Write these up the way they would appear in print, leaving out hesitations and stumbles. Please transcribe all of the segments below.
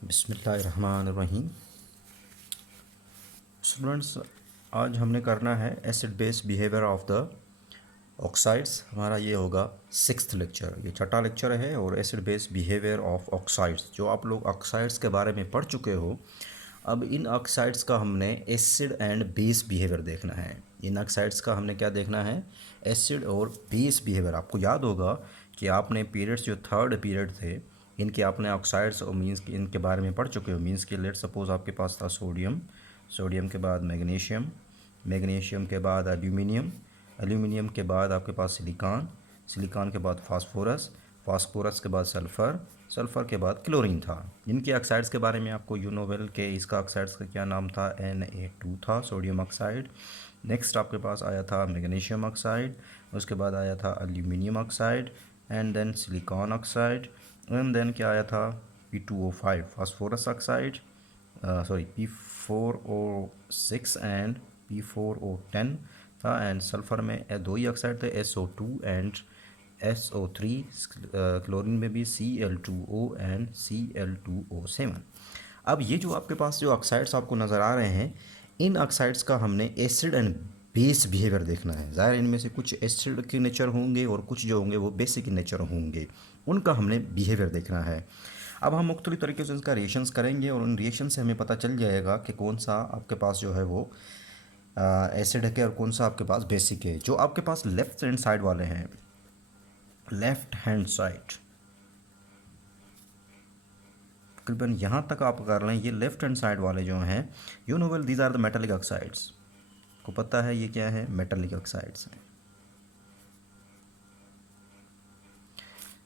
बिस्मिल्लाहिर्रहमानिर्रहीम। स्टूडेंट्स, आज हमने करना है acid base behaviour of the oxides. हमारा ये होगा 6th लेक्चर, ये छठा लेक्चर है। और acid base behaviour of oxides, जो आप लोग ऑक्साइड्स के बारे में पढ़ चुके हो, अब इन ऑक्साइड्स का हमने एसिड एंड बेस बिहेवियर देखना है। इन ऑक्साइड्स का हमने क्या देखना है? एसिड और बेस बिहेवियर। आपको याद होगा कि आपने पीरियड्स जो थर्ड पीरियड थे, इनके आपने ऑक्साइड्स और मीन्स की इनके बारे में पढ़ चुके हो। मीन्स कि लेट सपोज आपके पास था सोडियम, सोडियम के बाद मैग्नीशियम, मैग्नीशियम के बाद एल्यूमिनियम, एल्यूमिनियम के बाद आपके पास सिलिकॉन, सिलिकॉन के बाद फास्फोरस, फास्फोरस के बाद सल्फ़र, सल्फ़र के बाद क्लोरीन था। इनके ऑक्साइड्स के बारे में आपको यू नो वेल के इसका ऑक्साइड्स का क्या नाम था? Na2 था, सोडियम ऑक्साइड। नेक्स्ट आपके पास आया था मैग्नीशियम ऑक्साइड, उसके बाद आया था aluminium oxide, and then silicon oxide, and then क्या आया था? P2O5 phosphorus oxide, sorry P4O6 and P4O10 था। एंड सल्फ़र में दो ही ऑक्साइड थे, SO2 एंड SO3। क्लोरीन में भी Cl2O एंड Cl2O7। अब ये जो आपके पास जो ऑक्साइड्स आपको नज़र आ रहे हैं, इन ऑक्साइड्स का हमने एसिड एंड बेस बिहेवियर देखना है। ज़ाहिर इनमें से कुछ एसिड के नेचर होंगे और कुछ जो होंगे वो बेसिक नेचर होंगे, उनका हमने बिहेवियर देखना है। अब हम मुख्तलिफ तरीके से इसका रिएशंस करेंगे और उन रिएक्शन से हमें पता चल जाएगा कि कौन सा आपके पास जो है वो एसिड है और कौन सा आपके पास बेसिक है। जो आपके पास लेफ्ट हैंड साइड वाले हैं, लेफ्ट हैंड साइड, तकरीबन यहाँ तक आप कर लें, ये लेफ्ट हैंड साइड वाले जो हैं, you know well these are the metallic oxides. को पता है ये क्या है? मेटालिक ऑक्साइड्स हैं,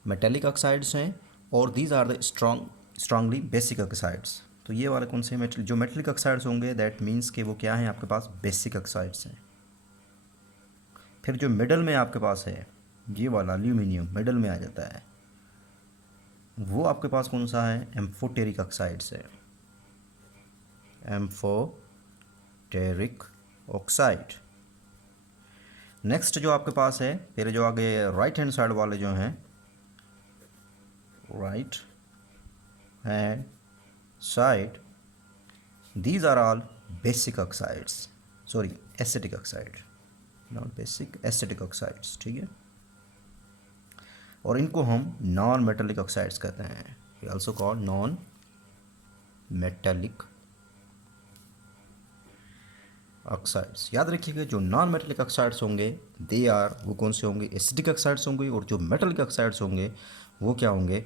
मेटालिक ऑक्साइड्स हैं। और these are the strongly basic oxides. तो ये वाले कौन से मेटल जो मेटलिक ऑक्साइड्स होंगे, दैट मीन्स कि वो क्या हैं? आपके पास बेसिक ऑक्साइड्स हैं। फिर जो मिडल में आपके पास है, ये वाला एल्यूमिनियम मिडल में आ जाता है, वो आपके पास कौन सा है? एम्फोटेरिक ऑक्साइड्स है, एम्फोटेरिक ऑक्साइड। नेक्स्ट जो आपके पास है, फिर जो आगे राइट हैंड साइड वाले जो हैं, right hand side, these are all basic oxides, sorry acetic oxide, not basic, acetic oxides, ठीक है। और इनको हम नॉन मेटालिक ऑक्साइड्स कहते हैं, we also call non metallic oxides. याद रखिएगा, जो नॉन मेटालिक ऑक्साइड्स होंगे दे आर, वो कौन से होंगे? एसिडिक ऑक्साइड्स होंगे। और जो मेटालिक ऑक्साइड्स होंगे वो क्या होंगे?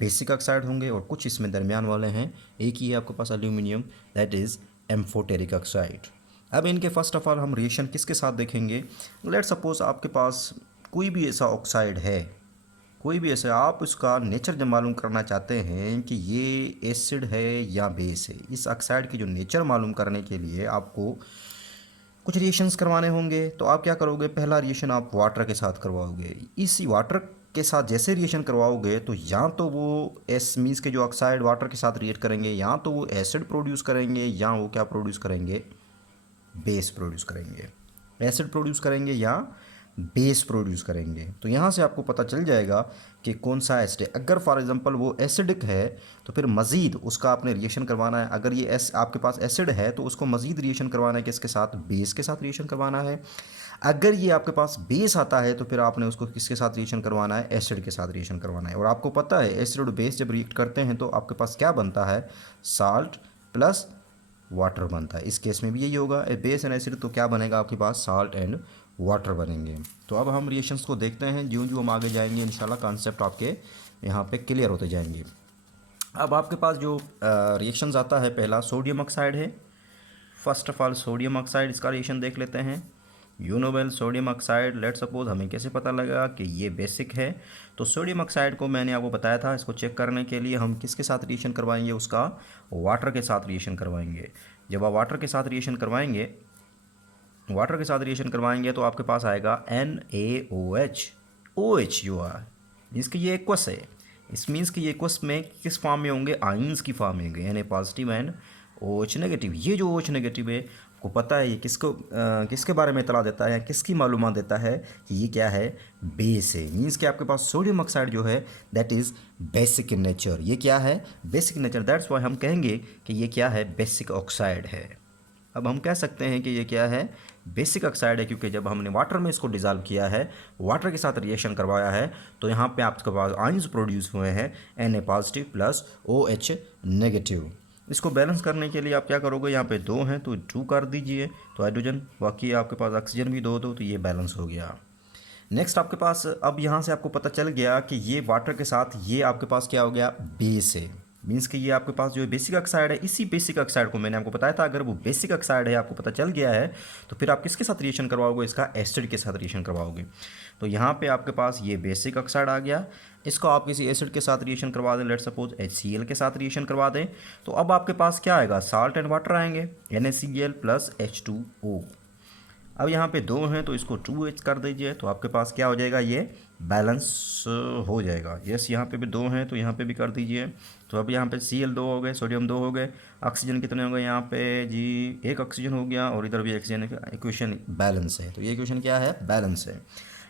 बेसिक ऑक्साइड होंगे। और कुछ इसमें दरमियान वाले हैं, एक ही है आपके पास aluminium, that is amphoteric oxide. अब इनके फर्स्ट ऑफ ऑल हम रिएक्शन किसके साथ देखेंगे? लेट सपोज आपके पास कोई भी ऐसा ऑक्साइड है, कोई भी ऐसे, आप उसका नेचर जब मालूम करना चाहते हैं कि ये एसिड है या बेस है, इस ऑक्साइड की जो नेचर मालूम करने के लिए आपको कुछ रिएक्शंस करवाने होंगे। तो आप क्या करोगे? पहला रिएक्शन आप वाटर के साथ करवाओगे। इसी वाटर के साथ जैसे रिएक्शन करवाओगे तो या तो वो एस मीन्स के जो ऑक्साइड वाटर के साथ रिएक्ट करेंगे, या तो वो एसिड प्रोड्यूस करेंगे, या वो क्या प्रोड्यूस करेंगे? बेस प्रोड्यूस करेंगे। एसिड प्रोड्यूस करेंगे या बेस प्रोड्यूस करेंगे। तो यहाँ से आपको पता चल जाएगा कि कौन सा एसिड है। अगर फॉर एग्जांपल वो एसिडिक है तो फिर मज़ीद उसका आपने रिएक्शन करवाना है। अगर ये आपके पास एसिड है तो उसको मज़ीद रिएक्शन करवाना है, किसके साथ? बेस के साथ रिएक्शन करवाना है। अगर ये आपके पास बेस आता है तो फिर आपने उसको किसके साथ रिएक्शन करवाना है? एसिड के साथ रिएक्शन करवाना है। और आपको पता है एसिड और बेस जब रिएक्ट करते हैं तो आपके पास क्या बनता है? साल्ट प्लस वाटर बनता है। इस केस में भी यही होगा, बेस एंड एसिड, तो क्या बनेगा आपके पास? साल्ट एंड वाटर बनेंगे। तो अब हम रिएक्शंस को देखते हैं, जो जो हम आगे जाएंगे इंशाल्लाह कॉन्सेप्ट आपके यहाँ पे क्लियर होते जाएंगे। अब आपके पास जो रिएक्शंस आता है, पहला सोडियम ऑक्साइड है। First of all sodium oxide, इसका रिएक्शन देख लेते हैं। You know well sodium oxide, let suppose हमें कैसे पता लगा कि ये बेसिक है? तो सोडियम ऑक्साइड को मैंने आपको बताया था, इसको चेक करने के लिए हम किसके साथ रिएक्शन करवाएंगे? उसका वाटर के साथ रिएक्शन करवाएंगे। जब आप वाटर के साथ रिएक्शन करवाएंगे, वाटर के साथ रिएक्शन करवाएंगे तो आपके पाच आएगा NaOH। OH जो है मीन्स कि ये एक्वस है। इस मीन्स कि ये एक्वस में किस फॉर्म में होंगे? आयंस की फॉर्म में होंगे, Na positive and OH negative. ये जो OH नेगेटिव है आपको पता है ये किसके बारे में इतला देता है या किसकी मालूमात देता है कि ये क्या है, बेस है। मीन्स कि आपके पास सोडियम ऑक्साइड जो है that is basic in nature. ये क्या है, बेसिक नेचर। दैट्स वाई हम कहेंगे कि ये क्या है, बेसिक ऑक्साइड है। अब हम कह सकते हैं कि ये क्या है, बेसिक ऑक्साइड है, क्योंकि जब हमने वाटर में इसको डिज़ोल्व किया है, वाटर के साथ रिएक्शन करवाया है, तो यहाँ पे आपके पास आयंस प्रोड्यूस हुए हैं Na positive plus OH negative. इसको बैलेंस करने के लिए आप क्या करोगे, यहाँ पे 2 हैं तो 2 कर दीजिए, तो हाइड्रोजन, बाकी आपके पास ऑक्सीजन भी 2 तो ये बैलेंस हो गया। नेक्स्ट आपके पास अब यहाँ से आपको पता चल गया कि ये वाटर के साथ ये आपके पास क्या हो गया, बेस है। मीन्स कि ये आपके पास जो बेसिक ऑक्साइड है, इसी बेसिक ऑक्साइड को मैंने आपको बताया था, अगर वो बेसिक ऑक्साइड है आपको पता चल गया है, तो फिर आप किसके साथ रिएक्शन करवाओगे, इसका एसिड के साथ रिएक्शन करवाओगे। तो यहाँ पे आपके पास ये बेसिक ऑक्साइड आ गया, इसको आप किसी एसिड के साथ रिएक्शन करवा दें, लेट सपोज HCl के साथ रिएक्शन करवा दें, तो अब आपके पास क्या आएगा, साल्ट एंड वाटर आएंगे, NaCl प्लस H2O। अब यहाँ पे 2 हैं तो इसको 2H कर दीजिए, तो आपके पास क्या हो जाएगा, ये बैलेंस हो जाएगा। यस, यहाँ पे भी 2 हैं तो यहाँ पे भी कर दीजिए, तो अब यहाँ पे Cl 2 हो गए, सोडियम 2 हो गए, ऑक्सीजन कितने हो गए यहाँ पे जी, 1 ऑक्सीजन हो गया, और इधर भी ऑक्सीजन, इक्वेशन बैलेंस है। तो ये इक्वेशन क्या है, बैलेंस है।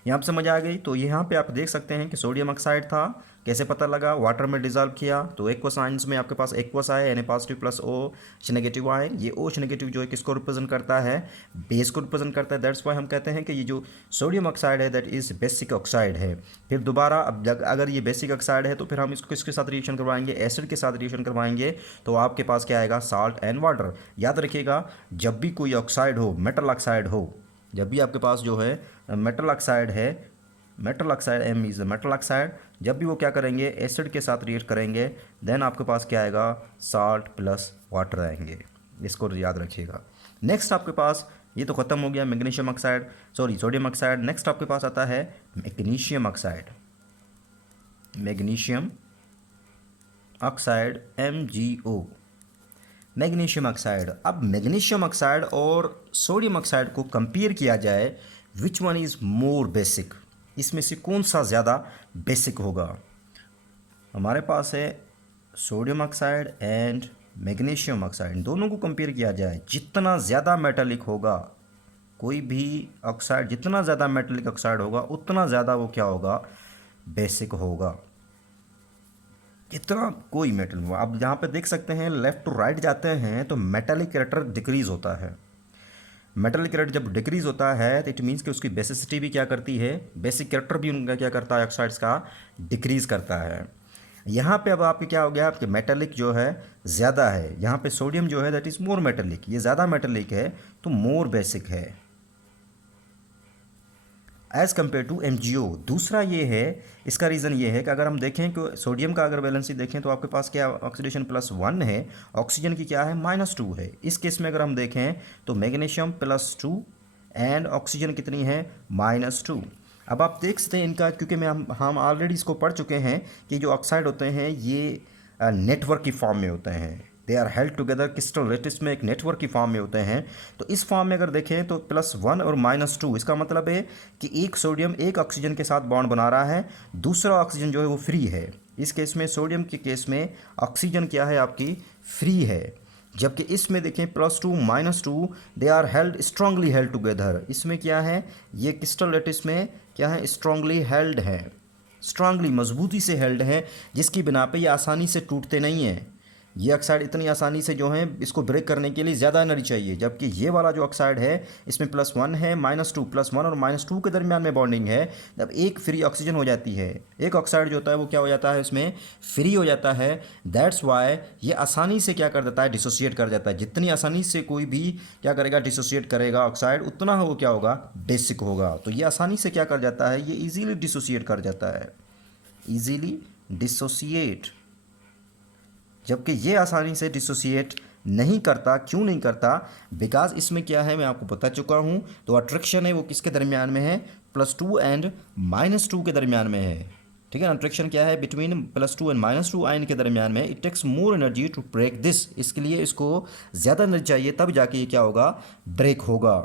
यहाँ पे समझ आ गई। तो यहाँ पे आप देख सकते हैं कि सोडियम ऑक्साइड था, कैसे पता लगा, वाटर में डिजॉल्व किया, तो एक्वस आयंस में आपके पास एक्वस आए, Na positive plus OH negative आए। ये OH नेगेटिव जो है किसको रिप्रेजेंट करता है, बेस को रिप्रेजेंट करता है। दैट्स वाई हम कहते हैं कि ये जो सोडियम ऑक्साइड है दैट इज़ बेसिक ऑक्साइड है। फिर दोबारा अब अगर ये बेसिक ऑक्साइड है तो फिर हम इसको किसके साथ रिएक्शन करवाएंगे, एसिड के साथ रिएक्शन करवाएंगे, तो आपके पास क्या आएगा, साल्ट एंड वाटर। याद रखिएगा, जब भी कोई ऑक्साइड हो, मेटल ऑक्साइड हो, जब भी आपके पास जो है मेटल ऑक्साइड है, metal oxide M is metal oxide, जब भी वो क्या करेंगे, एसिड के साथ रिएक्ट करेंगे, देन आपके पास क्या आएगा, साल्ट प्लस वाटर आएंगे। इसको याद रखिएगा। नेक्स्ट आपके पास, ये तो ख़त्म हो गया magnesium oxide, sorry sodium oxide. Next आपके पास आता है magnesium oxide, magnesium oxide MgO, magnesium oxide. अब मैग्नीशियम ऑक्साइड और सोडियम ऑक्साइड को कंपेयर किया जाए, which one is more basic, इसमें से कौन सा ज़्यादा बेसिक होगा। हमारे पास है sodium oxide and magnesium oxide, दोनों को कंपेयर किया जाए, जितना ज़्यादा मेटालिक होगा कोई भी ऑक्साइड, जितना ज़्यादा मेटालिक ऑक्साइड होगा उतना ज़्यादा वो क्या होगा, बेसिक होगा। इतना कोई मेटल हुआ, अब यहाँ पे देख सकते हैं लेफ्ट टू राइट जाते हैं तो मेटालिक कैरेक्टर डिक्रीज होता है। मेटल कैरेक्टर जब डिक्रीज होता है तो इट मीन्स कि उसकी बेसिसिटी भी क्या करती है, बेसिक कैरेक्टर भी उनका क्या करता है, ऑक्साइड्स का डिक्रीज करता है। यहाँ पे अब आपके क्या हो गया, आपके मेटालिक जो है ज़्यादा है, यहाँ पे सोडियम जो है दैट इज़ मोर मेटालिक, ये ज़्यादा मेटालिक है तो मोर बेसिक है एज़ कम्पेयर टू MgO। दूसरा ये है, इसका रीज़न ये है कि अगर हम देखें कि सोडियम का अगर वैलेंसी देखें तो आपके पास क्या ऑक्सीडेशन +1 है, ऑक्सीजन की क्या है -2 है। इस केस में अगर हम देखें तो मैग्नीशियम +2 एंड ऑक्सीजन कितनी है, -2। अब आप देख सकते हैं इनका, क्योंकि हम ऑलरेडी इसको पढ़ चुके हैं कि जो ऑक्साइड होते हैं ये नेटवर्क की फॉर्म में होते हैं, they are held together, crystal lattice में एक नेटवर्क की फॉर्म में होते हैं। तो इस फॉर्म में अगर देखें तो +1 और -2, इसका मतलब है कि एक सोडियम एक ऑक्सीजन के साथ बॉन्ड बना रहा है, दूसरा ऑक्सीजन जो है वो फ्री है। इस केस में सोडियम के केस में ऑक्सीजन क्या है आपकी, फ्री है, जबकि इसमें देखें +2 -2 they are held strongly held together. इसमें क्या है, ये क्रिस्टल लेटिस में क्या है, स्ट्रांगली हेल्ड है, स्ट्रांगली मजबूती से हेल्ड है, जिसकी बिना पे ये आसानी से टूटते नहीं हैं। ये ऑक्साइड इतनी आसानी से जो है इसको ब्रेक करने के लिए ज़्यादा एनर्जी चाहिए, जबकि ये वाला जो ऑक्साइड है इसमें +1 है, -2, +1 और -2 के दरमियान में बॉन्डिंग है। जब एक फ्री ऑक्सीजन हो जाती है, एक ऑक्साइड जो होता है वो क्या हो जाता है, इसमें फ्री हो जाता है। दैट्स वाई ये आसानी से क्या कर देता है, डिसोसिएट कर जाता है। जितनी आसानी से कोई भी क्या करेगा, डिसोसिएट करेगा ऑक्साइड, उतना वो क्या होगा, बेसिक होगा। तो ये आसानी से क्या कर जाता है, ये ईजीली डिसोसिएट कर जाता है, ईजीली डिसोसिएट, जबकि ये आसानी से डिसोसिएट नहीं करता। क्यों नहीं करता, बिकॉज इसमें क्या है मैं आपको बता चुका हूँ। तो अट्रैक्शन है वो किसके दरमियान में है, +2 एंड -2 के दरमियान में है, ठीक है। अट्रैक्शन क्या है, बिटवीन +2 एंड -2 आयन के दरमियान में। It takes more energy to break this, इसके लिए इसको ज़्यादा एनर्जी चाहिए, तब जाके ये क्या होगा, ब्रेक होगा।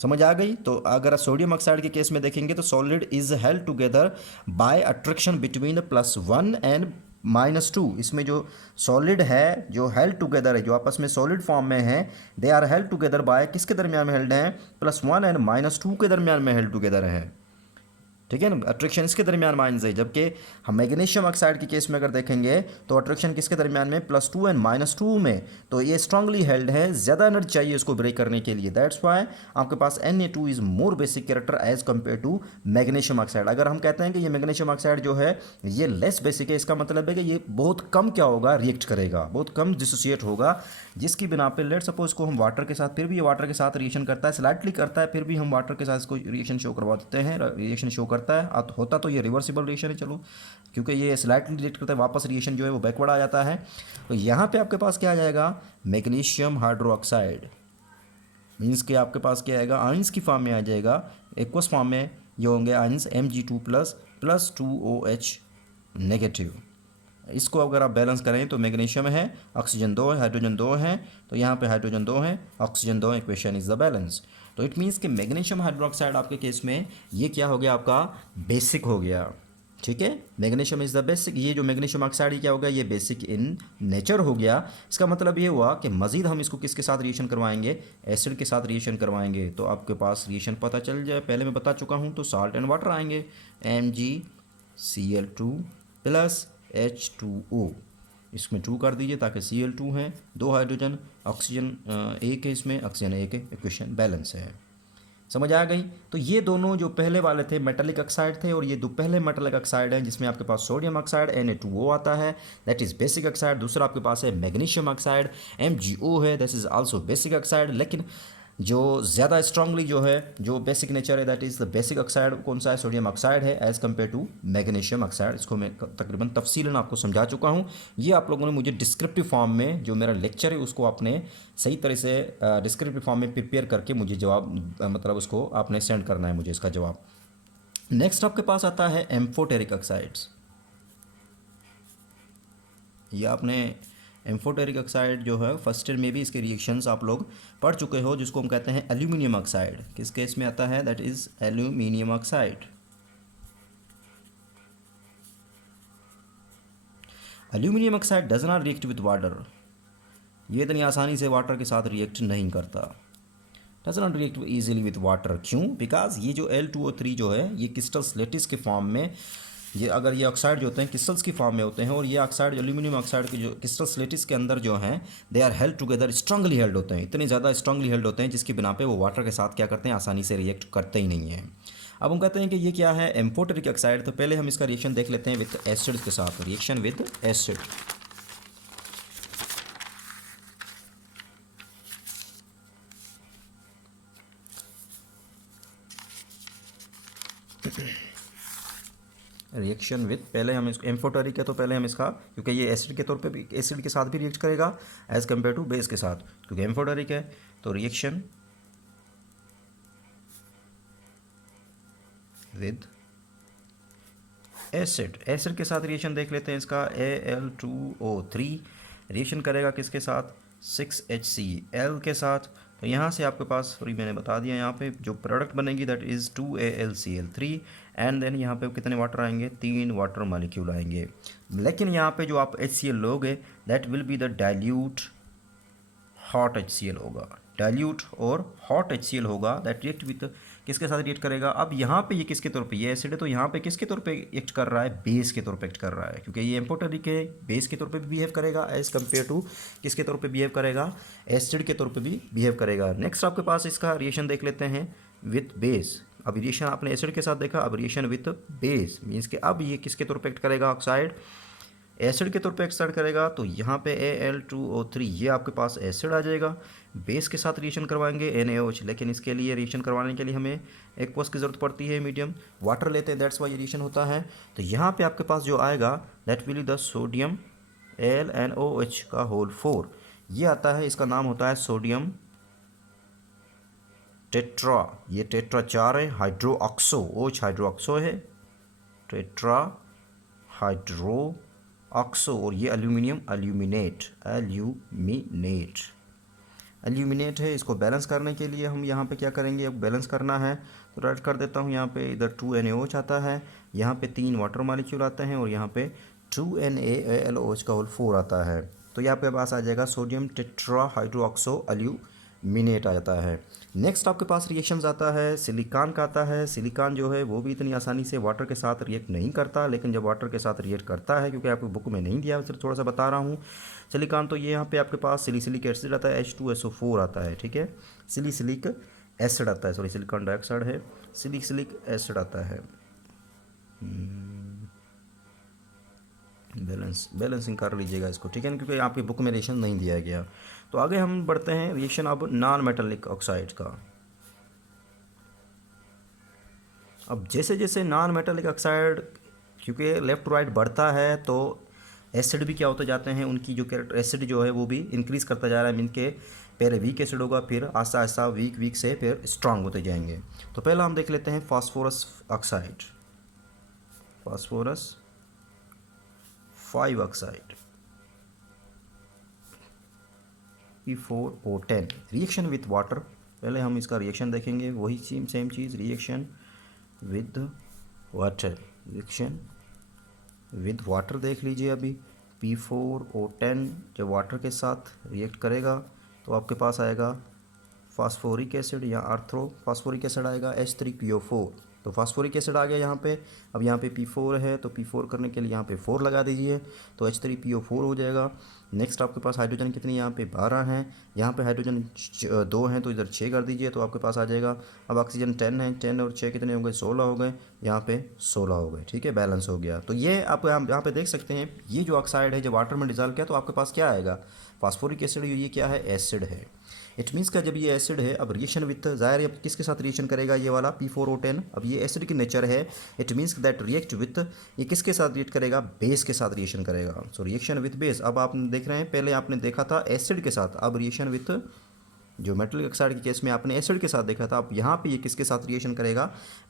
समझ आ गई। तो अगर सोडियम ऑक्साइड के केस में देखेंगे तो solid is held together bye attraction between +1 and -2, इसमें जो सॉलिड है, जो हेल्ड टुगेदर है, जो आपस में सॉलिड फॉर्म में है, they are held together by किसके दरमियान में हेल्ड हैं, +1 एंड -2 के दरमियान में हेल्ड टुगेदर है। ठीक है ना, अट्रैक्शन इसके दरमियान माइनस है। जबकि हम मैग्नीशियम ऑक्साइड के केस में अगर देखेंगे तो अट्रैक्शन किसके दरमियान में, +2 एंड -2 में। तो ये स्ट्रांगली हेल्ड है, ज़्यादा एनर्जी चाहिए इसको ब्रेक करने के लिए। दैट्स वाई आपके पास Na2 is more basic character as compare to magnesium oxide. अगर हम कहते हैं कि ये मैग्नीशियम ऑक्साइड जो है ये लेस बेसिक है, इसका मतलब है कि ये बहुत कम क्या होगा, रिएक्ट करेगा, बहुत कम डिसोसिएट होगा, जिसकी बिना पे लेट सपोज को हम वाटर के साथ, फिर भी ये वाटर के साथ रिएक्शन करता है, स्लाइटली करता है, फिर भी हम वाटर के साथ इसको रिएक्शन शो करवा देते हैं, रिएक्शन शो करता है। होता तो ये रिवर्सिबल रिएक्शन है, चलो, क्योंकि ये स्लाइटली रिएक्ट करता है, वापस रिएक्शन जो है वो बैकवर्ड आ जाता है। तो यहाँ पे आपके पास क्या आ जाएगा, मैग्नीशियम हाइड्रोक्साइड, मीन्स कि आपके पास क्या आएगा, आयंस की फॉर्म में आ जाएगा, एक्वस फॉर्म में ये होंगे आयंस Mg2+ 2OH नेगेटिव। इसको अगर आप बैलेंस करें तो मैग्नीशियम है, ऑक्सीजन 2 है, हाइड्रोजन 2 है, तो यहाँ पे हाइड्रोजन 2 है, oxygen 2, equation is the balance. तो इट मीन्स कि मैग्नीशियम हाइड्रोक्साइड आपके केस में ये क्या हो गया, आपका बेसिक हो गया। ठीक है, मैग्नीशियम इज़ द बेसिक। ये जो मैग्नीशियम ऑक्साइड क्या हो गया, ये बेसिक इन नेचर हो गया। इसका मतलब ये हुआ कि मज़ीद हम इसको किसके साथ रिएक्शन करवाएंगे, एसिड के साथ रिएक्शन करवाएंगे। तो आपके पास रिएक्शन पता चल जाए, पहले मैं बता चुका हूँ, तो साल्ट एंड वाटर आएंगे, MgCl2 + H2O, इसमें 2 कर दीजिए ताकि Cl2 है, 2 हाइड्रोजन, ऑक्सीजन 1 है, इसमें ऑक्सीजन 1 है, इक्वेशन बैलेंस है। समझ आ गई। तो ये दोनों जो पहले वाले थे मेटालिक ऑक्साइड थे, और ये दो पहले मेटालिक ऑक्साइड हैं जिसमें आपके पास सोडियम ऑक्साइड Na2O आता है, दैट इज़ बेसिक ऑक्साइड। दूसरा आपके पास है मैग्नीशियम ऑक्साइड, MgO है, that is also basic oxide. लेकिन जो ज़्यादा स्ट्रांगली जो है, जो बेसिक नेचर है, that is the basic oxide कौन सा है, सोडियम ऑक्साइड है, as compare to magnesium oxide. इसको मैं तकरीबन तफसीलन आपको समझा चुका हूँ। ये आप लोगों ने मुझे डिस्क्रिप्टिव फॉर्म में, जो मेरा लेक्चर है उसको आपने सही तरह से डिस्क्रिप्टिव फॉर्म में प्रिपेयर करके मुझे जवाब मतलब उसको आपने सेंड करना है मुझे इसका जवाब। नेक्स्ट आपके पास आता है एम्फोटेरिक ऑक्साइड्स। ये आपने एम्फोटेरिक ऑक्साइड जो है फर्स्ट ईयर में भी इसके रिएक्शंस आप लोग पढ़ चुके हो, जिसको हम कहते हैं एल्यूमिनियम ऑक्साइड। किस केस में आता है, that is aluminium oxide. Aluminium oxide does not react with water. ये इतनी आसानी से वाटर के साथ रिएक्ट नहीं करता, does not react easily with water. क्यों? बिकॉज ये जो L2O3 जो है ये क्रिस्टल्स लेटिस के फॉर्म में, ये अगर ये ऑक्साइड जो होते हैं क्रिस्टल्स की फॉर्म में होते हैं, और ये ऑक्साइड एल्यूमिनियम ऑक्साइड के जो क्रिस्टल्स लेटिस के अंदर जो हैं they are held together, strongly held होते हैं, इतने ज़्यादा स्ट्रांगली हेल्ड होते हैं जिसकी बिना पे वो वाटर के साथ क्या करते हैं, आसानी से रिएक्ट करते ही नहीं हैं। अब हम कहते हैं कि ये क्या है, एम्फोटेरिक ऑक्साइड। तो पहले हम इसका रिएक्शन देख लेते हैं विद एसिड के साथ, reaction with acid. Reaction with, पहले हम इसको एम्फोटेरिक है तो पहले हम इसका, क्योंकि ये एसिड के तौर पे भी, एसिड के साथ भी रिएक्ट करेगा एज कम्पेयर टू बेस के साथ, क्योंकि एम्फोटेरिक है। तो रिएक्शन विद एसिड, एसिड के साथ रिएक्शन देख लेते हैं इसका, Al2O3 रिएक्शन करेगा किसके साथ, 6HCl के साथ। तो यहाँ से आपके पास फ्री मैंने बता दिया, यहाँ पे जो प्रोडक्ट बनेगी that is 2AlCl3, and then यहाँ पे कितने वाटर आएंगे, 3 वाटर मॉलिक्यूल आएंगे। लेकिन यहाँ पे जो आप HCl लोगे that will be the dilute hot HCl होगा, डाइल्यूट और हॉट HCl होगा, दैट रिएक्ट विद किसके साथ रिएक्ट करेगा। अब यहाँ पे ये किसके तौर पे, ये एसिड है तो यहाँ पे किसके तौर पे एक्ट कर रहा है, बेस के तौर पे एक्ट कर रहा है, क्योंकि ये एम्फोटेरिक है, बेस के तौर पे भी बिहेव करेगा एज कम्पेयर टू किसके तौर पे बिहेव करेगा, एसिड के तौर पे भी बिहेव करेगा। नेक्स्ट आपके पास इसका रिएक्शन देख लेते हैं विथ बेस। अब रिएक्शन आपने एसिड के साथ देखा, अब रिएक्शन विथ बेस मीन्स कि अब ये किसके तौर पे एक्ट करेगा, ऑक्साइड एसिड के तौर पे एक्ट करेगा। तो यहाँ पे Al2O3 ये आपके पास एसिड आ जाएगा, बेस के साथ रिएक्शन करवाएंगे NaOH, लेकिन इसके लिए रिएक्शन करवाने के लिए हमें एक्वस की ज़रूरत पड़ती है, मीडियम वाटर लेते हैं, दैट्स वाई ये रिएक्शन होता है। तो यहाँ पे आपके पास जो आएगा that will be the sodium LNOH का होल 4, ये आता है, इसका नाम होता है सोडियम टेट्रा, ये टेट्रा 4 है, हाइड्रोऑक्सो, OH हाइड्रोऑक्सो है, टेट्रा हाइड्रो ऑक्सो, और ये एल्यूमिनियम एल्यूमिनेट, एल्यूमिनेट है। इसको बैलेंस करने के लिए हम यहाँ पे क्या करेंगे, अब बैलेंस करना है तो राइट कर देता हूँ, यहाँ पे इधर 2NaOH आता है, यहाँ पे 3 वाटर मॉलिक्यूल आते हैं, और यहाँ पे 2NaAlOH का होल 4 आता है। तो ये आपके पास आ जाएगा सोडियम टेट्राहाइड्रोक्सो अल्यूमिनेट आ जाता है। नेक्स्ट आपके पास रिएक्शंस आता है सिलिकॉन का आता है। सिलिकॉन जो है वो भी इतनी आसानी से वाटर के साथ रिएक्ट नहीं करता, लेकिन जब वाटर के साथ रिएक्ट करता है, क्योंकि आपको बुक में नहीं दिया, सिर्फ थोड़ा सा बता रहा हूँ। सिलिकॉन तो ये यहाँ पे आपके पास सिलिसिलिक एसिड आता है, H2SO4 आता है, ठीक है। सिलिसिलिक एसिड आता है, सॉरी सिलिकॉन डाइऑक्साइड है, सिलिसिलिक एसिड आता है। बैलेंसिंग कर लीजिएगा इसको, ठीक है ना, क्योंकि आपकी बुक में रिएक्शन नहीं दिया गया। तो आगे हम बढ़ते हैं रिएक्शन अब नॉन मेटालिक ऑक्साइड का। अब जैसे जैसे नॉन मेटालिक ऑक्साइड क्योंकि लेफ्ट टू राइट बढ़ता है, तो एसिड भी क्या होते जाते हैं, उनकी जो कैरेक्टर एसिड जो है वो भी इंक्रीज़ करता जा रहा है। इनके पहले वीक एसिड होगा, फिर आस्ता आस्ता वीक से फिर स्ट्रांग होते जाएंगे। तो पहला हम देख लेते हैं phosphorus oxide, phosphorus 5 oxide P4O10 reaction with water. पहले हम इसका रिएक्शन देखेंगे, वही same cheese, reaction with water, reaction with water देख लीजिए। अभी P4O10 जब वाटर के साथ रिएक्ट करेगा तो आपके पास आएगा फास्फोरिक एसिड या आर्थ्रो फास्फोरिक एसिड आएगा H3PO4। तो फास्फोरिक एसिड आ गया यहाँ पे। अब यहाँ पे P4 है, तो P4 करने के लिए यहाँ पे 4 लगा दीजिए, तो H3PO4 हो जाएगा। नेक्स्ट आपके पास हाइड्रोजन कितनी यहाँ पे 12 हैं, यहाँ पे हाइड्रोजन 2 हैं, तो इधर 6 कर दीजिए, तो आपके पास आ जाएगा। अब ऑक्सीजन 10 है, 10 और 6 कितने हो गए, 16 हो गए, यहाँ पे 16 हो गए, ठीक है, बैलेंस हो गया। तो ये आप यहाँ पे देख सकते हैं, ये जो ऑक्साइड है जब वाटर में डिजॉल्व किया तो आपके पास क्या आएगा, फास्फोरिक एसिड। ये क्या है, एसिड है। इट मीन्स का जब ये एसिड है, अब रिएक्शन विथ ज़ाहिर है किसके साथ रिएक्शन करेगा, ये वाला P4O10। अब ये एसिड की नेचर है, it means that react with, ये किसके साथ रिएक्ट करेगा, बेस के साथ रिएक्शन करेगा। So reaction with base. अब आप देख रहे हैं, पहले आपने देखा था एसिड के साथ, अब रिएक्शन विथ, जो मेटलिक ऑक्साइड के केस में आपने एसिड के साथ देखा था, अब यहाँ पे ये किसके साथ रिएक्शन करेगा,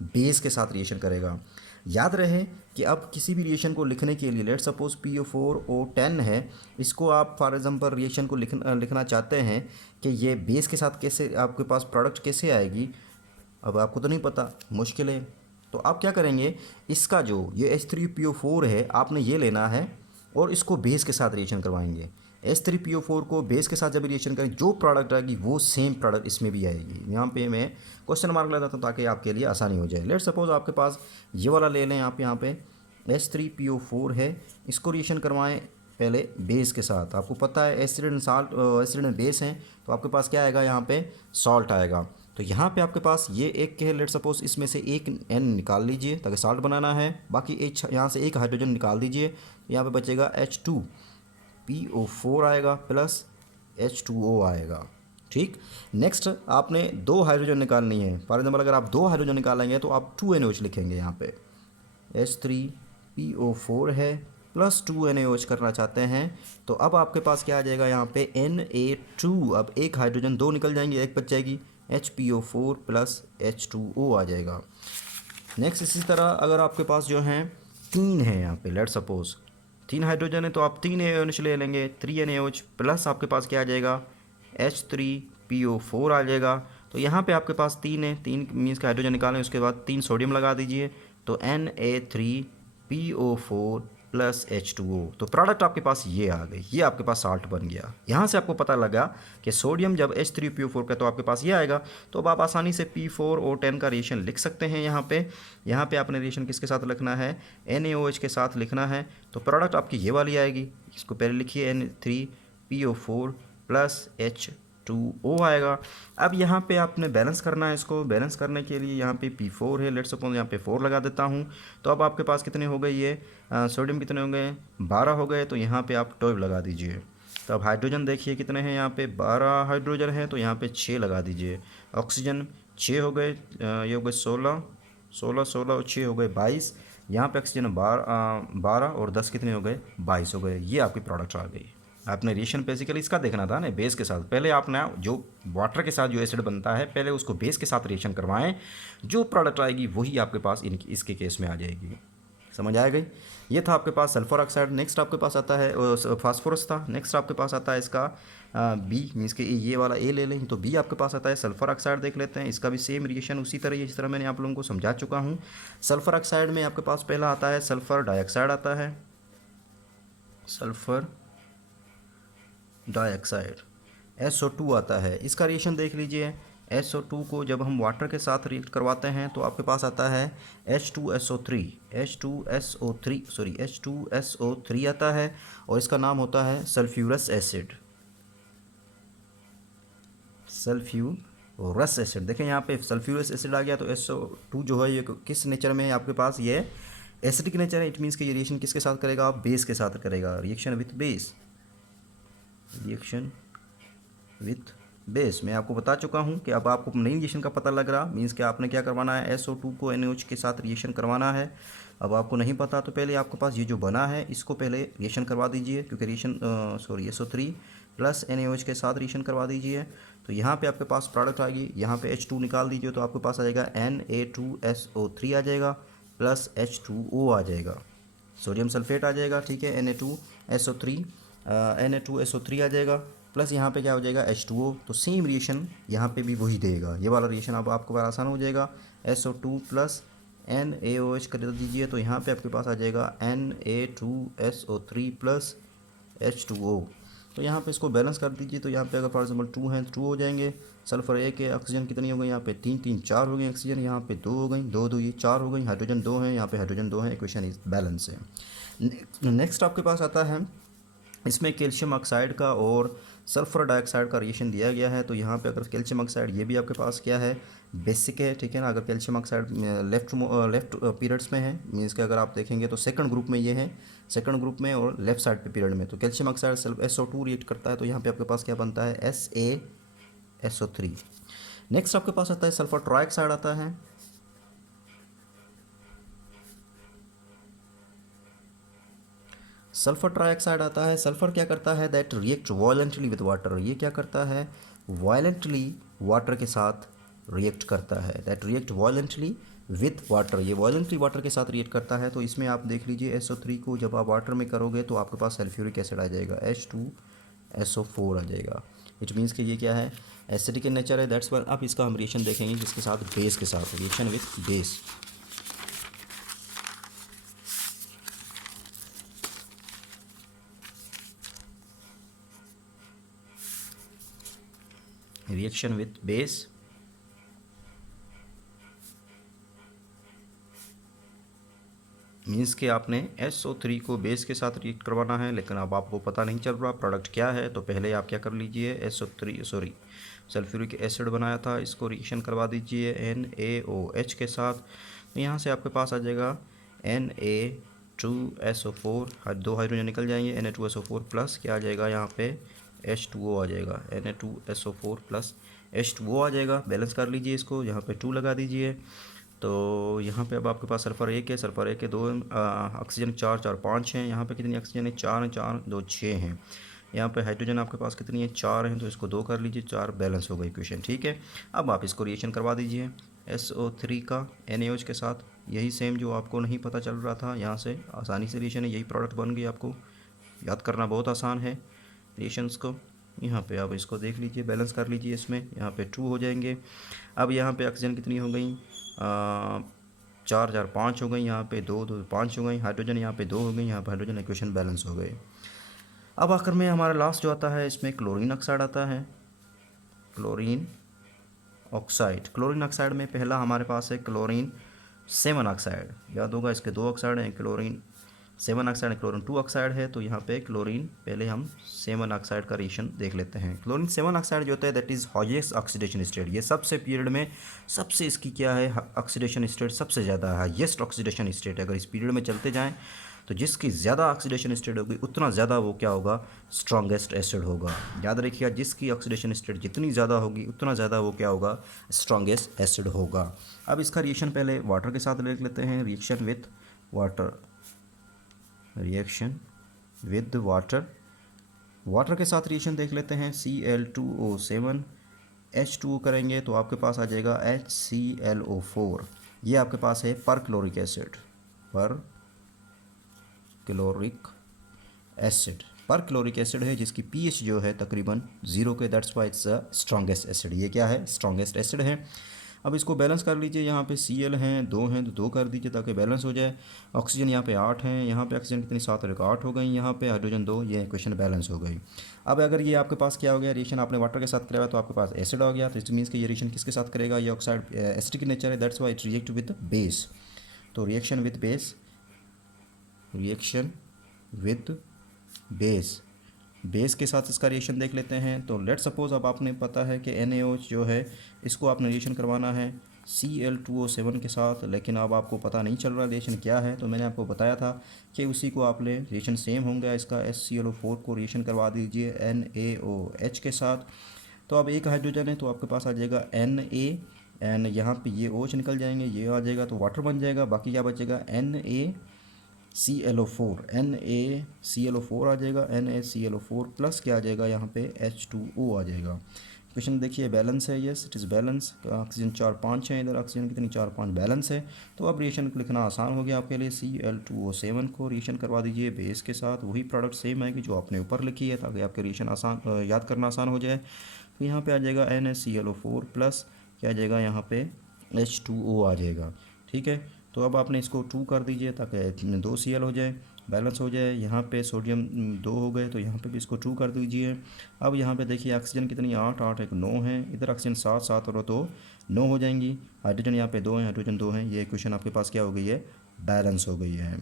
बेस के साथ रिएक्शन करेगा। याद रहे कि अब किसी भी रिएक्शन को लिखने के लिए, लेट सपोज PO4O10 है, इसको आप फॉर एग्जांपल रिएक्शन को लिखना चाहते हैं कि ये बेस के साथ कैसे आपके पास प्रोडक्ट कैसे आएगी, अब आपको तो नहीं पता, मुश्किल है। तो आप क्या करेंगे, इसका जो ये H3PO4 है, आपने ये लेना है और इसको बेस के साथ रिएक्शन करवाएंगे। H3PO4 को बेस के साथ जब रिएक्शन करें, जो प्रोडक्ट आएगी वो सेम प्रोडक्ट इसमें भी आएगी। यहाँ पे मैं क्वेश्चन मार्क लगा देता हूँ ताकि आपके लिए आसानी हो जाए। लेट सपोज आपके पास ये वाला ले लें आप, यहाँ पे H3PO4 है, इसको रिएक्शन करवाएं पहले बेस के साथ। आपको पता है acid and salt, acid and base हैं, तो आपके पास क्या आएगा, यहाँ पे सॉल्ट आएगा। तो यहाँ पे आपके पास ये एक के है, लेट सपोज इसमें से एक N निकाल लीजिए ताकि सॉल्ट बनाना है, बाकी एक यहाँ से एक हाइड्रोजन निकाल दीजिए, यहाँ पे बचेगा H2PO4 आएगा प्लस H2O आएगा, ठीक। नेक्स्ट आपने 2 हाइड्रोजन निकालनी है। फॉर एग्जाम्पल अगर आप 2 हाइड्रोजन निकालेंगे तो आप 2NaOH लिखेंगे, यहाँ पे H3PO4 है प्लस 2NaOH करना चाहते हैं, तो अब आपके पास क्या आ जाएगा, यहाँ पे Na2। अब एक हाइड्रोजन 2 निकल जाएंगे, एक बच जाएगी, HPO4 प्लस H2O आ जाएगा। नेक्स्ट इसी तरह अगर आपके पास जो हैं 3 हैं, यहाँ पे लेट सपोज 3 हाइड्रोजन है, तो आप 3 NaOH ले लेंगे, 3NaOH प्लस आपके पास क्या आ जाएगा, H3PO4 आ जाएगा। तो यहाँ पे आपके पास 3 है, 3 मीन्स का हाइड्रोजन निकालें, उसके बाद 3 सोडियम लगा दीजिए, तो Na3PO4 प्लस H2O। तो प्रोडक्ट आपके पास ये आ गई, ये आपके पास साल्ट बन गया। यहाँ से आपको पता लगा कि सोडियम जब H3PO4 का तो आपके पास ये आएगा, तो अब आप आसानी से P4O10 का रिएक्शन लिख सकते हैं। यहाँ पे आपने रिएक्शन किसके साथ लिखना है, NaOH के साथ लिखना है, तो प्रोडक्ट आपकी ये वाली आएगी। इसको पहले लिखिए, Na3PO4 प्लस H2O आएगा। अब यहाँ पे आपने बैलेंस करना है, इसको बैलेंस करने के लिए यहाँ पे P4 है, लेट सपोज यहाँ पे 4 लगा देता हूँ, तो अब आपके पास कितने हो गए, ये सोडियम कितने हो गए, 12 हो गए, तो यहाँ पे आप 12 लगा दीजिए। तो अब हाइड्रोजन देखिए कितने हैं, यहाँ पे 12 हाइड्रोजन है, तो यहाँ पे 6 लगा दीजिए। ऑक्सीजन 6 हो गए, ये हो गए 16 और 6 हो गए 22। यहाँ पे ऑक्सीजन 12 और 10 कितने हो गए, 22 हो गए। ये आपकी प्रोडक्ट आ गई। आपने रिएक्शन बेसिकली इसका देखना था ना, बेस के साथ। पहले आपने जो वाटर के साथ जो एसिड बनता है, पहले उसको बेस के साथ रिएक्शन करवाएं, जो प्रोडक्ट आएगी वही आपके पास इसके केस में आ जाएगी। समझ आ गई। ये था आपके पास सल्फर ऑक्साइड। नेक्स्ट आपके पास आता है फास्फोरस था। नेक्स्ट आपके पास आता है इसका बी, मीन्स के ये वाला ए ले लें, तो बी आपके पास आता है सल्फर ऑक्साइड। देख लेते हैं, इसका भी सेम रिएक्शन उसी तरह जिस तरह मैंने आप लोगों को समझा चुका हूँ। सल्फर ऑक्साइड में आपके पास पहला आता है सल्फर डाइऑक्साइड आता है, सल्फर डाइऑक्साइड SO2 आता है। इसका रिएक्शन देख लीजिए। SO2 को जब हम वाटर के साथ रिएक्ट करवाते हैं तो आपके पास आता है H2SO3 आता है और इसका नाम होता है सल्फ्यूरस एसिड। सल्फ्यूरस एसिड, देखें यहाँ पे सल्फ्यूरस एसिड आ गया तो SO2 जो है ये किस नेचर में है आपके पास, ये एसिडिक नेचर है। इट मीन्स कि ये रिएक्शन किसके साथ करेगा, आप बेस के साथ करेगा, reaction with base. Reaction with base मैं आपको बता चुका हूँ कि अब आपको नई रिएक्शन का पता लग रहा, मीन्स कि आपने क्या करवाना है, SO2 को NaOH के साथ रिएक्शन करवाना है। अब आपको नहीं पता तो पहले आपके पास ये जो बना है इसको पहले रिएक्शन करवा दीजिए, क्योंकि रिएक्शन SO3 प्लस NaOH के साथ रिएक्शन करवा दीजिए। तो यहाँ पे आपके पास प्रोडक्ट आएगी, यहाँ पे H2 निकाल दीजिए तो आपके पास आ जाएगा Na2SO3 आ जाएगा प्लस H2O आ जाएगा, सोडियम सल्फेट आ जाएगा, ठीक है। Na2SO3 आ जाएगा प्लस यहाँ पे क्या हो जाएगा H2O। तो सेम रिएक्शन यहाँ पे भी वही देगा, ये वाला रिएक्शन अब आपको बड़ा आसान हो जाएगा। SO2 प्लस NaOH कर दीजिए तो यहाँ पे आपके पास आ जाएगा Na2SO3 प्लस H2O। तो यहाँ पे इसको बैलेंस कर दीजिए तो यहाँ पे अगर फॉर एग्जाम्पल 2 हैं तो 2 हो जाएंगे। सल्फर 1 है, ऑक्सीजन कितनी हो गई यहाँ पे 3 3 4 हो गई ऑक्सीजन, यहाँ पे 2 हो गई, 2 2 ये 4 हो गई, हाइड्रोजन 2 है, यहाँ पे हाइड्रोजन 2 है, इक्वेशन इज बैलेंस है। नेक्स्ट आपके पास आता है, इसमें कैल्शियम ऑक्साइड का और सल्फर डाइऑक्साइड का रिएक्शन दिया गया है। तो यहाँ पे अगर कैल्शियम ऑक्साइड ये भी आपके पास क्या है, बेसिक है, ठीक है ना। अगर कैल्शियम ऑक्साइड लेफ्ट पीरियड्स में है, मीन्स कि अगर आप देखेंगे तो सेकंड ग्रुप में ये है, सेकंड ग्रुप में और लेफ्ट साइड पे पीरियड में। तो कैल्शियम ऑक्साइड SO2 रिएक्ट करता है तो यहाँ पे आपके पास क्या बनता है SaSO3। नेक्स्ट आपके पास आता है सल्फर ट्राइऑक्साइड आता है। सल्फर ट्राइऑक्साइड आता है। सल्फर क्या करता है, that react violently with water. ये क्या करता है, वायलेंटली वाटर के साथ रिएक्ट करता है, that react violently with water. ये वायलेंटली वाटर के साथ रिएक्ट करता है। तो इसमें आप देख लीजिए SO3 को जब आप वाटर में करोगे तो आपके पास सल्फ्यूरिक एसिड आ जाएगा, H2SO4 आ जाएगा। इट मीन्स कि ये क्या है, एसिडिक इन नेचर है, दैट्स वाई। अब इसका हम रिएक्शन देखेंगे जिसके साथ बेस के साथ, reaction with base. Reaction with base, means कि आपने SO3 को बेस के साथ रिएक्ट करवाना है, लेकिन अब आपको पता नहीं चल रहा प्रोडक्ट क्या है। तो पहले आप क्या कर लीजिए, सल्फ्यूरिक एसिड बनाया था, इसको रिएक्शन करवा दीजिए NaOH के साथ। तो यहाँ से आपके पास आ जाएगा Na2SO4, 2 हाइड्रोजन निकल जाएंगे, Na2SO4 प्लस क्या आ जाएगा यहाँ पे H2O आ जाएगा, Na2SO4 प्लस H2O आ जाएगा। बैलेंस कर लीजिए इसको, यहाँ पे 2 लगा दीजिए। तो यहाँ पे अब आपके पास सल्फर 1 है, सल्फर 1 के 2 ऑक्सीजन 4 4 5 हैं, यहाँ पे कितनी ऑक्सीजन है 4 है, 4 2 6 हैं। यहाँ पे हाइड्रोजन आपके पास कितनी है 4 हैं, तो इसको 2 कर लीजिए, 4 बैलेंस हो गई इक्वेशन, ठीक है। अब आप इसको रिएक्शन करवा दीजिए SO3 का NaOH के साथ, यही सेम जो आपको नहीं पता चल रहा था, यहाँ से आसानी से रिएक्शन है, यही प्रोडक्ट बन गई। आपको याद करना बहुत आसान है रिएक्शंस को। यहाँ पे आप इसको देख लीजिए, बैलेंस कर लीजिए, इसमें यहाँ पे 2 हो जाएंगे। अब यहाँ पे ऑक्सीजन कितनी हो गई 4 4 5 हो गई, यहाँ पे 2 2 5 हो गई, हाइड्रोजन यहाँ पे 2 हो गई, यहाँ पे हाइड्रोजन इक्वेशन बैलेंस हो गए। अब आखिर में हमारा लास्ट जो आता है इसमें क्लोरीन ऑक्साइड आता है। क्लोरीन ऑक्साइड, क्लोरीन ऑक्साइड में पहला हमारे पास है क्लोरीन 7 ऑक्साइड, याद होगा इसके 2 ऑक्साइड हैं, क्लोरीन 7 ऑक्साइड है, क्लोरीन 2 ऑक्साइड है। तो यहाँ पे क्लोरीन, पहले हम 7 ऑक्साइड का रिएक्शन देख लेते हैं। क्लोरीन 7 ऑक्साइड जो होता है that is highest oxidation state, ये सबसे पीरियड में सबसे इसकी क्या है ऑक्सीडेशन स्टेट सबसे ज़्यादा है, हाईएस्ट ऑक्सीडेशन स्टेट है। अगर इस पीरियड में चलते जाएँ तो जिसकी ज़्यादा ऑक्सीडेशन स्टेट होगी उतना ज़्यादा वो क्या होगा, स्ट्रॉन्गेस्ट एसिड होगा। याद रखिएगा, जिसकी ऑक्सीडेशन स्टेट जितनी ज़्यादा होगी उतना ज़्यादा वो क्या होगा, स्ट्रॉन्गेस्ट एसिड होगा। अब इसका रिएक्शन पहले वाटर के साथ देख लेते हैं, reaction with water, reaction with water, water के साथ रिएक्शन देख लेते हैं। Cl2O7 H2O करेंगे तो आपके पास आ जाएगा HClO4, ये आपके पास है पर क्लोरिक एसिड, पर क्लोरिक एसिड, पर क्लोरिक एसिड है जिसकी pH जो है तकरीबन 0 के, that's why it's strongest acid. ये क्या है, स्ट्रॉन्गेस्ट एसिड है। अब इसको बैलेंस कर लीजिए, यहाँ पे Cl हैं 2 हैं तो 2 कर दीजिए ताकि बैलेंस हो जाए। ऑक्सीजन यहाँ पे 8 हैं, यहाँ पे ऑक्सीजन कितनी 7 और 8 हो गई, यहाँ पे हाइड्रोजन 2, ये इक्वेशन बैलेंस हो गई। अब अगर ये आपके पास क्या हो गया, रिएक्शन आपने वाटर के साथ कराया तो आपके पास एसिड हो गया, तो इट मीन्स कि ये रिएक्शन किसके साथ करेगा, ये ऑक्साइड एसिडिक नेचर है, that's why it react with base. तो reaction with base, reaction with base, base के साथ इसका रिएक्शन देख लेते हैं। तो लेट सपोज अब आपने पता है कि NaOH जो है इसको आपने रिएक्शन करवाना है Cl2O7 के साथ, लेकिन अब आपको पता नहीं चल रहा रिएक्शन क्या है। तो मैंने आपको बताया था कि उसी को आपने रिएक्शन सेम होंगे, इसका HClO4 को रिएक्शन करवा दीजिए NaOH के साथ। तो अब एक हाइड्रोजन है तो आपके पास आ जाएगा Na, एन यहाँ पे ये OH निकल जाएंगे, ये आ जाएगा तो वाटर बन जाएगा। बाकी क्या बचेगा, NaClO4, NaClO4 आ जाएगा, NaClO4 प्लस क्या आ जाएगा, यहाँ पे H2O आ जाएगा। क्वेश्चन देखिए बैलेंस है, yes it is balance. Oxygen 4-5 है, इधर ऑक्सीजन कितनी 4-5 बैलेंस है। तो अब रिएक्शन लिखना आसान हो गया आपके लिए। Cl2O7 को रिएक्शन करवा दीजिए बेस के साथ, वही प्रोडक्ट सेम है कि जो आपने ऊपर लिखी है, ताकि आपके रिएक्शन आसान याद करना आसान हो जाए। तो यहाँ पे आ जाएगा NaClO4 प्लस क्या आ जाएगा, यहाँ पे H2O आ जाएगा। ठीक है, तो अब आपने इसको 2 कर दीजिए ताकि 2 Cl हो जाए, बैलेंस हो जाए। यहाँ पे सोडियम 2 हो गए तो यहाँ पे भी इसको 2 कर दीजिए। अब यहाँ पे देखिए ऑक्सीजन कितनी 8 1 9 है, इधर ऑक्सीजन 7 और 2 9 हो जाएंगी। हाइड्रोजन यहाँ पे 2 हैं, हाइड्रोजन 2 हैं, ये इक्वेशन आपके पास क्या हो गई है, बैलेंस हो गई है।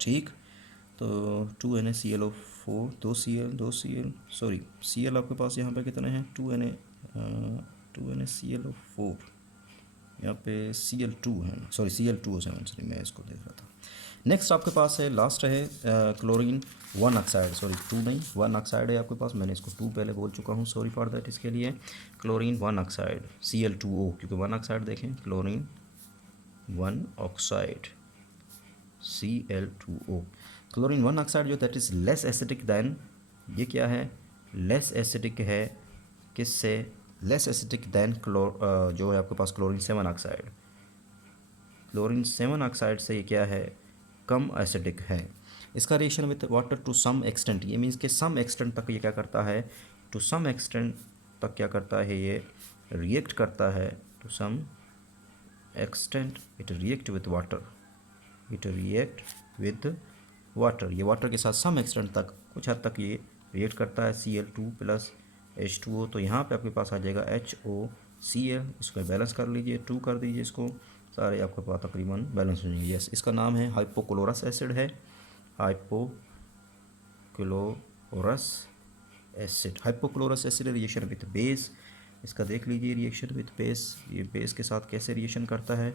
ठीक, तो 2NaClO4 2 Cl सॉरी Cl आपके पास यहाँ पे कितने हैं, 2NaClO4 यहाँ पे Cl2 है, सॉरी Cl2O7, सॉरी मैं इसको देख रहा था। नेक्स्ट आपके पास है, लास्ट है क्लोरीन 1 ऑक्साइड, सॉरी 2 नहीं 1 ऑक्साइड है आपके पास, मैंने इसको 2 पहले बोल चुका हूँ, सॉरी फॉर दैट। इसके लिए क्लोरीन 1 ऑक्साइड Cl2O, क्योंकि 1 ऑक्साइड देखें, chlorine 1 oxide Cl2O, chlorine 1 oxide जो that is less acidic than, ये क्या है, लेस एसिडिक है, किससे, लेस एसिडिक दैन जो है आपके पास क्लोरीन 7 ऑक्साइड, क्लोरीन 7 ऑक्साइड से ये क्या है, कम एसिडिक है। इसका reaction with water to some extent, ये मीन्स कि सम एक्सटेंट तक ये क्या करता है, टू सम एक्सटेंट तक क्या करता है, ये रिएक्ट करता है, to some extent it react with water, it react with water, ये वाटर के साथ सम एक्सटेंट तक, कुछ हद तक ये रिएक्ट करता है Cl2 प्लस H2O। तो यहाँ पे आपके पास आ जाएगा HOCl, इसको बैलेंस कर लीजिए, 2 कर दीजिए, इसको सारे आपके पास तकरीबन बैलेंस हो जाएंगे। यस, इसका नाम है हाइपोक्लोरस एसिड है, hypochlorous acid, hypochlorous acid reaction with base. इसका देख लीजिए रिएक्शन विथ बेस, ये बेस के साथ कैसे रिएक्शन करता है।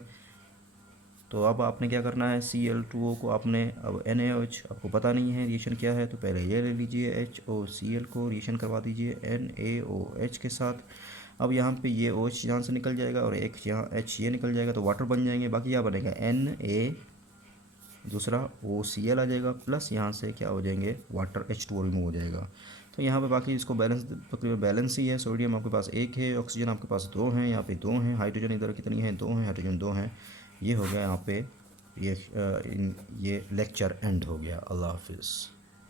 तो अब आपने क्या करना है, Cl2O को आपने, अब NaOH आपको पता नहीं है रिएक्शन क्या है, तो पहले ये ले लीजिए HOCl को रिएक्शन करवा दीजिए NaOH के साथ। अब यहाँ पे ये OH यहाँ से निकल जाएगा और एक यहाँ H ये निकल जाएगा, तो वाटर बन जाएंगे। बाकी क्या बनेगा, Na, दूसरा OCl आ जाएगा, प्लस यहाँ से क्या हो जाएंगे, वाटर H2O रिमूव हो जाएगा। तो यहाँ पे बाकी इसको बैलेंस, तकरीबन बैलेंस ही है। सोडियम आपके पास 1 है, ऑक्सीजन आपके पास 2 हैं, यहाँ पे 2 हैं, हाइड्रोजन इधर कितनी है, 2 हैं, हाइड्रोजन 2 हैं। ये हो गया यहाँ पे ये लेक्चर एंड हो गया। अल्लाह हाफिज़।